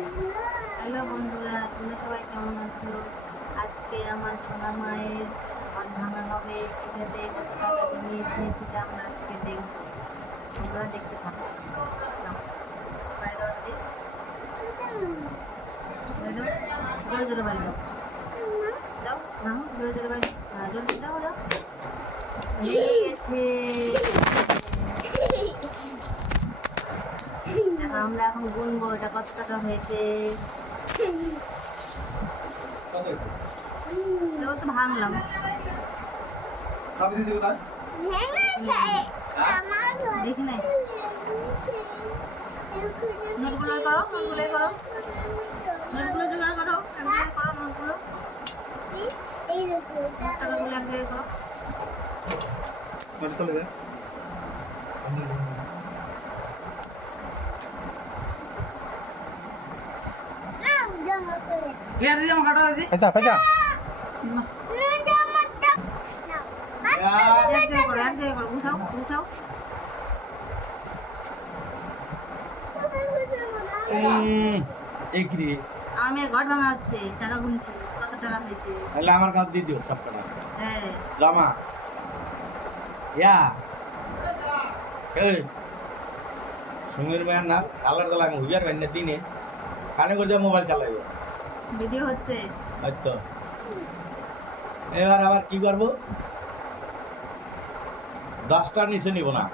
Hello বন্ধুরা, তোমরা সবাই কেমন আছো? আজকে আমার সোনা মায়ের ঘর ভাঙা হবে। এটাতে কত টাকা জমিয়েছে সেটা আমরা আজকে দেখব। তোমরা দেখতে থাকো। নাও, বাড়ি দাও দিদি। বাড়ি দাও, জোরে জোরে বাড়ি দাও। দাও, নাও, জোরে জোরে বাড়ি দাও। জোরে দাও, দাও। হয়ে গেছে। আমরা এখন গুনবো এটা কত টাকা হয়েছে। এটাও তো ভাঙলাম। দেখি নাই, নোটগুলো করো, নোটগুলোই করো, নোটগুলো জোগাড় করো, এক জায়গায় করো নোটগুলো, টাকাগুলো এক জায়গায় করো। पैसा पैसा এক জায়গায় করো, এক জায়গায় করো, গুছাও গুছাও। एक रे আমার মেয়ের ঘর ভাঙা হচ্ছে, টাকা গুনছি কত টাকা হয়েছে। তাহলে আমার কাছে দিয়ে দিও সব টাকা হ্যাঁ, জমা ইয়া এই সুমির মেয়ের নাম আল্লাহর তালা আমি হুইয়ার ভাই না দিনে কানে করে দিয়ে মোবাইল চালাইব ভিডিও হচ্ছে। হয়তো এবার আবার কি করবো 10টার নিচে নিব না।